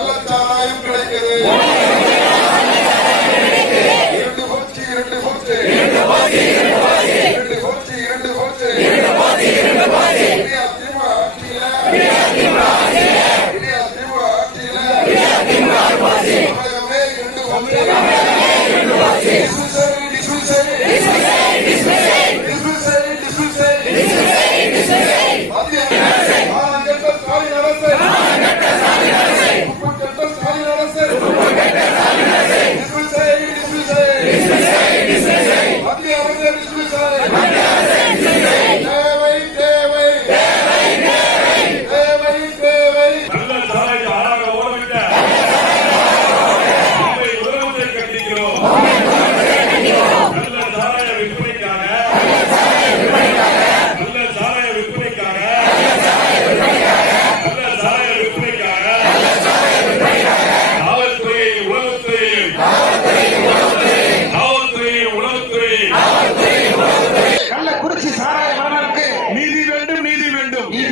முடுக்கெல்லாம் கள்ளச்சாராயம் கிடைக்குது.